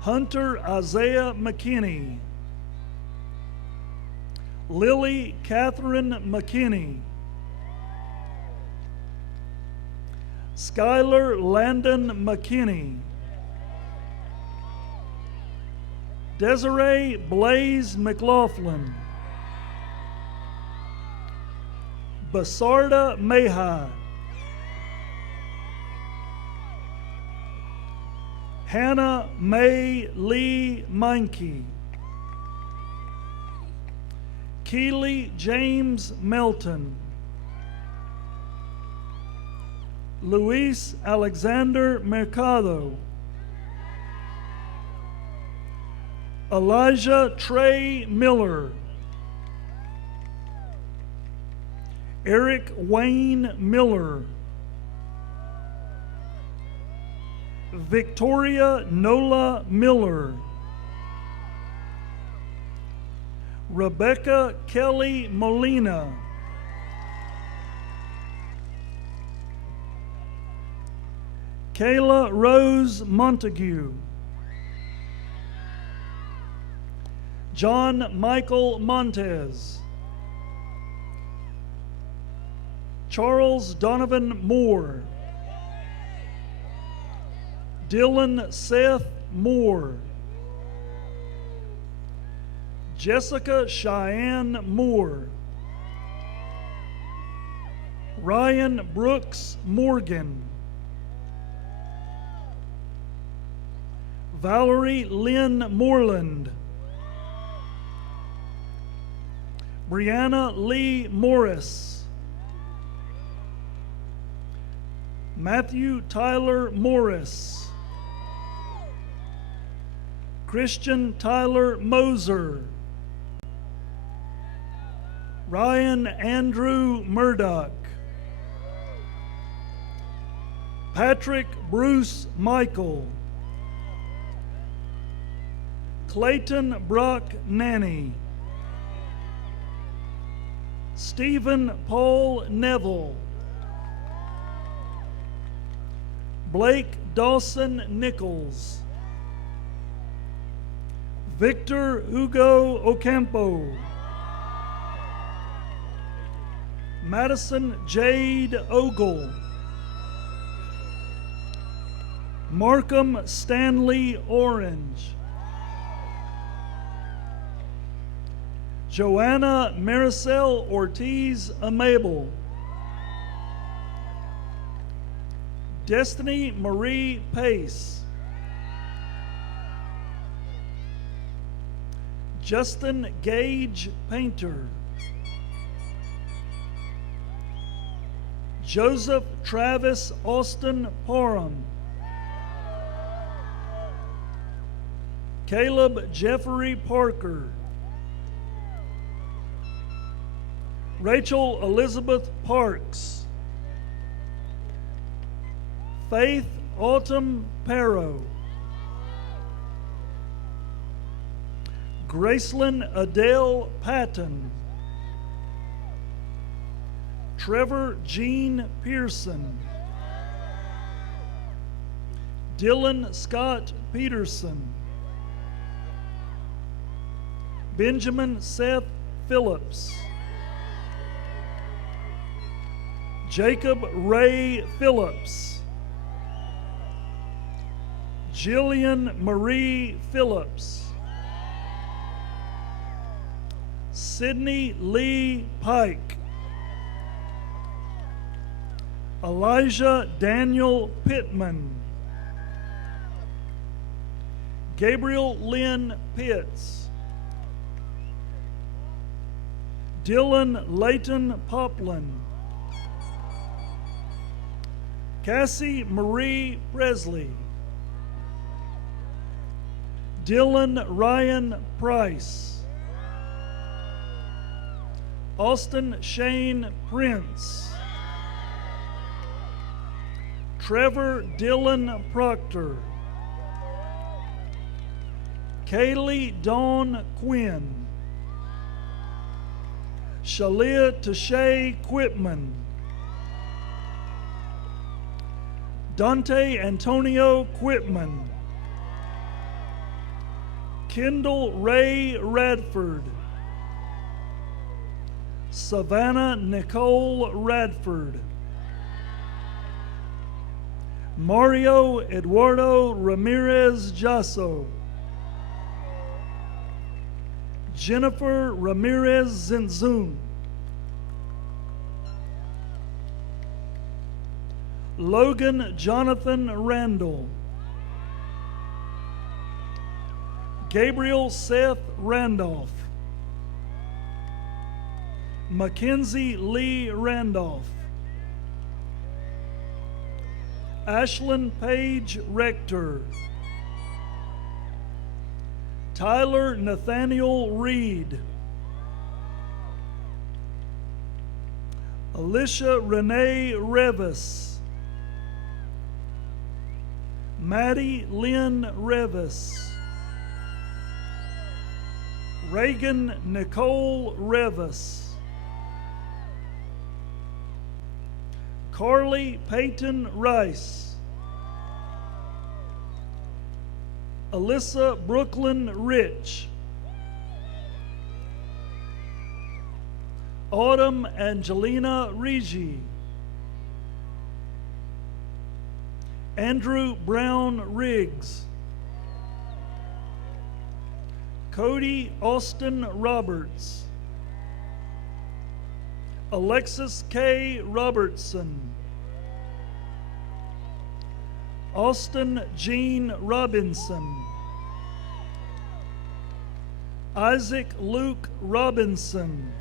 Hunter Isaiah McKinney, Lily Catherine McKinney, Skylar Landon McKinney, Desiree Blaze McLaughlin, Basarda Mayhi, Hannah Mae Lee Meinke, Keely James Melton, Luis Alexander Mercado, Elijah Trey Miller, Eric Wayne Miller, Victoria Nola Miller, Rebecca Kelly Molina, Kayla Rose Montague, John Michael Montez, Charles Donovan Moore, Dylan Seth Moore, Jessica Cheyenne Moore, Ryan Brooks Morgan, Valerie Lynn Moreland, Brianna Lee Morris, Matthew Tyler Morris, Christian Tyler Moser, Ryan Andrew Murdoch, Patrick Bruce Michael, Clayton Brock Nanny, Stephen Paul Neville, Blake Dawson Nichols, Victor Hugo Ocampo, Madison Jade Ogle, Markham Stanley Orange, Joanna Maricel Ortiz Amable, Destiny Marie Pace, Justin Gage Painter, Joseph Travis Austin Parham, Caleb Jeffrey Parker, Rachel Elizabeth Parks, Faith Autumn Parrow, Gracelyn Adele Patton, Trevor Gene Pearson, Dylan Scott Peterson, Benjamin Seth Phillips. Jacob Ray Phillips. Jillian Marie Phillips. Sydney Lee Pike. Elijah Daniel Pittman. Gabriel Lynn Pitts. Dylan Layton Poplin. Cassie Marie Presley. Dylan Ryan Price. Austin Shane Prince. Trevor Dylan Proctor. Kaylee Dawn Quinn. Shalia Tashay Quitman. Dante Antonio Quitman. Kendall Ray Radford. Savannah Nicole Radford. Mario Eduardo Ramirez Jasso. Jennifer Ramirez Zinzun. Logan Jonathan Randall. Gabriel Seth Randolph. Mackenzie Lee Randolph. Ashlyn Page Rector. Tyler Nathaniel Reed. Alicia Renee Revis. Maddie Lynn Revis. Reagan Nicole Revis. Carly Peyton Rice. Alyssa Brooklyn Rich. Autumn Angelina Rigi. Andrew Brown Riggs. Cody Austin Roberts. Alexis K. Robertson. Austin Jean Robinson. Isaac Luke Robinson.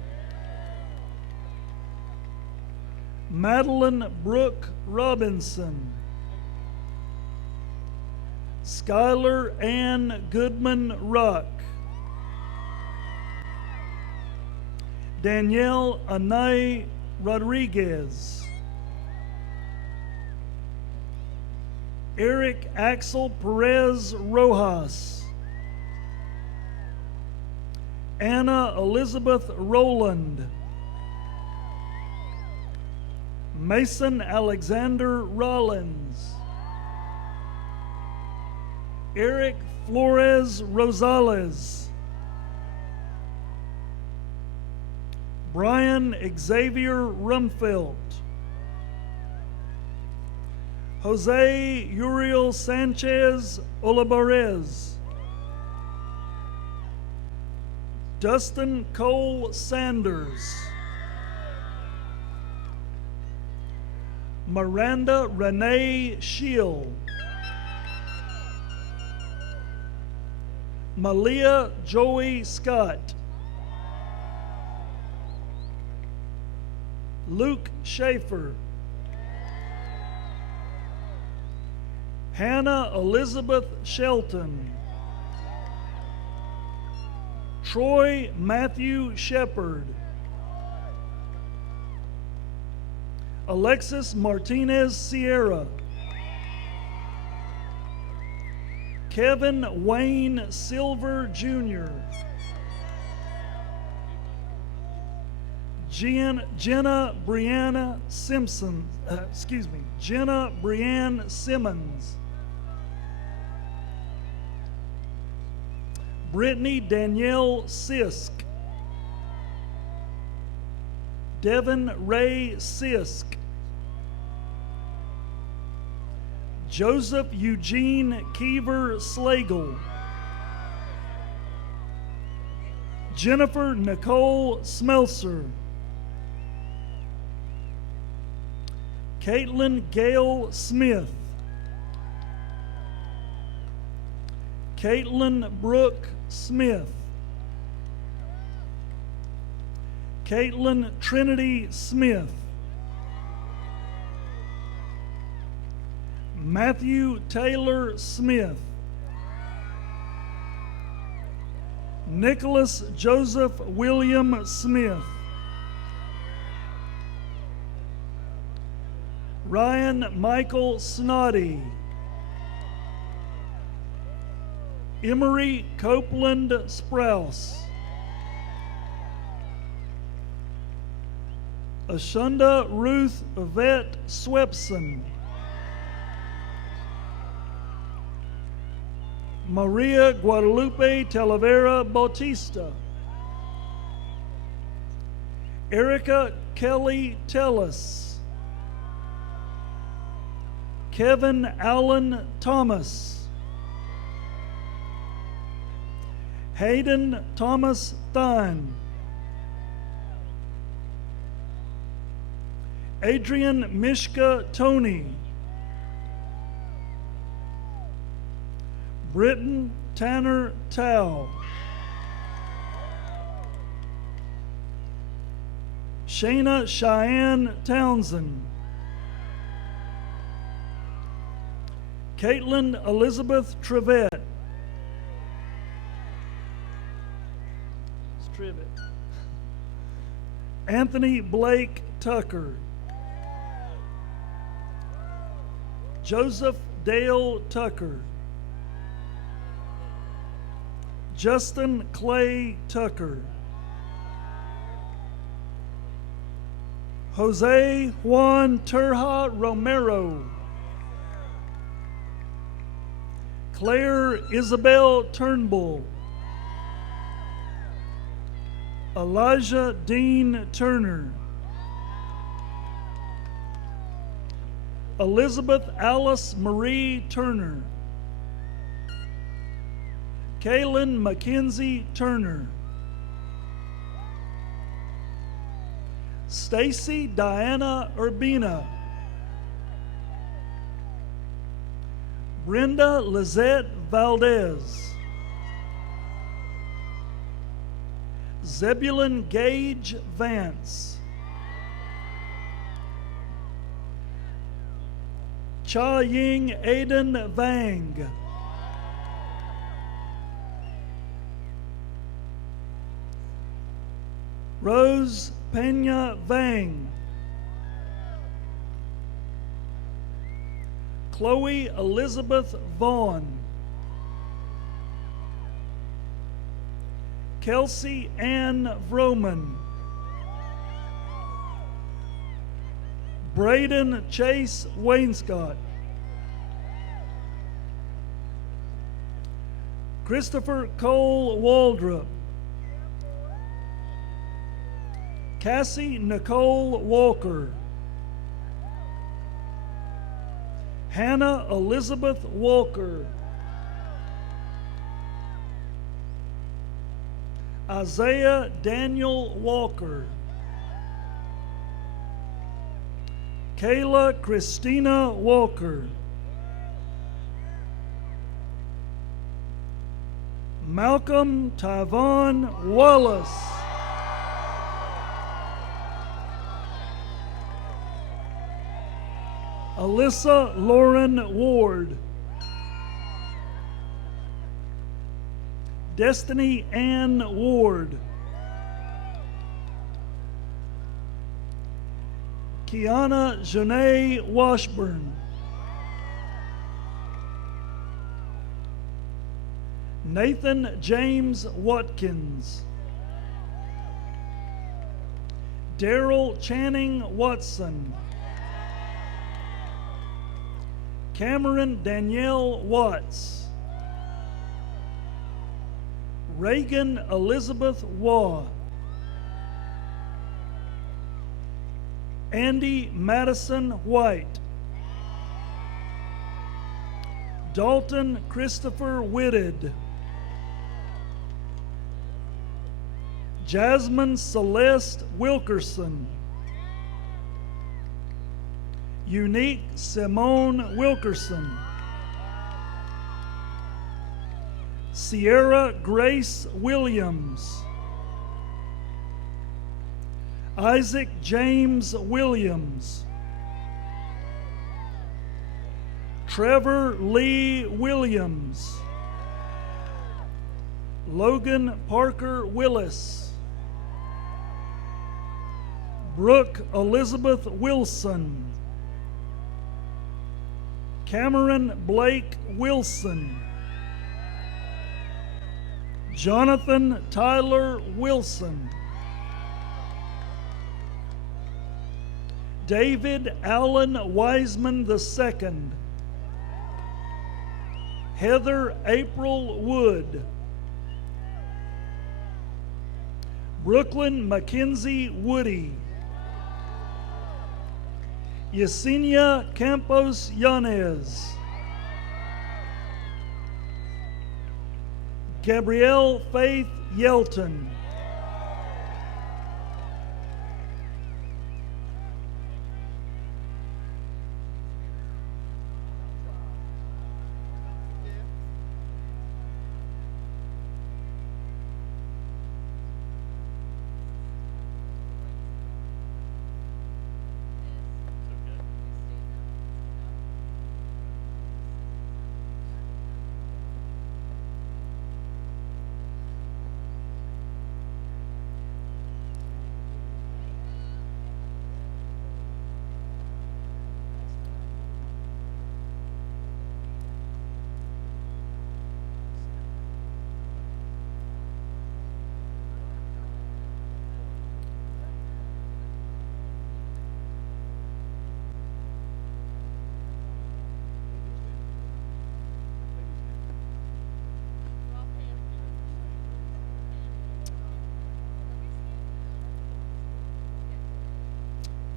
Madeline Brooke Robinson. Skylar Ann Goodman Rock. Danielle Anay Rodriguez. Eric Axel Perez Rojas. Anna Elizabeth Rowland. Mason Alexander Rollins. Eric Flores Rosales. Brian Xavier Rumfelt. Jose Uriel Sanchez Olivares. Dustin Cole Sanders. Miranda Renee Shield. Malia Joey Scott. Luke Schaefer. Hannah Elizabeth Shelton. Troy Matthew Shepard. Alexis Martinez Sierra. Kevin Wayne Silver Jr. Jenna Brianna Simpson, Jenna Brianne Simmons. Brittany Danielle Sisk. Devin Ray Sisk. Joseph Eugene Keever Slagle. Jennifer Nicole Smelser. Caitlin Gail Smith. Caitlin Brooke Smith. Caitlin Trinity Smith. Matthew Taylor Smith. Nicholas Joseph William Smith. Ryan Michael Snoddy. Emery Copeland Sprouse. Ashunda Ruth Yvette Swepson. Maria Guadalupe Talavera Bautista. Erica Kelly Tellis. Kevin Allen Thomas. Hayden Thomas Thine. Adrian Mishka Tony. Britton Tanner Tao. Shayna Cheyenne Townsend. Caitlin Elizabeth Trevette. Anthony Blake Tucker. Joseph Dale Tucker. Justin Clay Tucker. Jose Juan Turha Romero. Claire Isabel Turnbull. Elijah Dean Turner. Elizabeth Alice Marie Turner. Kaylin Mackenzie Turner. Stacy Diana Urbina. Brenda Lizette Valdez. Zebulon Gage Vance. Cha Ying Aiden Vang. Rose Pena Vang. Chloe Elizabeth Vaughn. Kelsey Ann Vroman. Braden Chase Wainscott. Christopher Cole Waldrop. Cassie Nicole Walker. Hannah Elizabeth Walker. Isaiah Daniel Walker. Kayla Christina Walker. Malcolm Tyvon Wallace. Alyssa Lauren Ward. Destiny Ann Ward. Kiana Janae Washburn. Nathan James Watkins. Daryl Channing Watson. Cameron Danielle Watts. Reagan Elizabeth Waugh, Andy Madison White, Dalton Christopher Whitted, Jasmine Celeste Wilkerson, Unique Simone Wilkerson, Sierra Grace Williams, Isaac James Williams, Trevor Lee Williams, Logan Parker Willis, Brooke Elizabeth Wilson, Cameron Blake Wilson, Jonathan Tyler Wilson, David Allen Wiseman II, Heather April Wood, Brooklyn Mackenzie Woody, Yesenia Campos Yanez, Gabrielle Faith Yelton,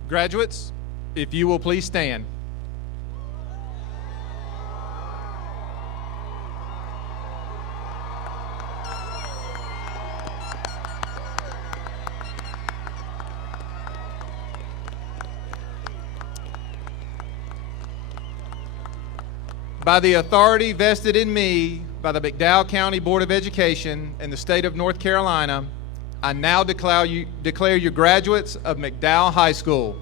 Graduates, if you will please stand. By the authority vested in me by the McDowell County Board of Education and the state of North Carolina, I now declare you graduates of McDowell High School.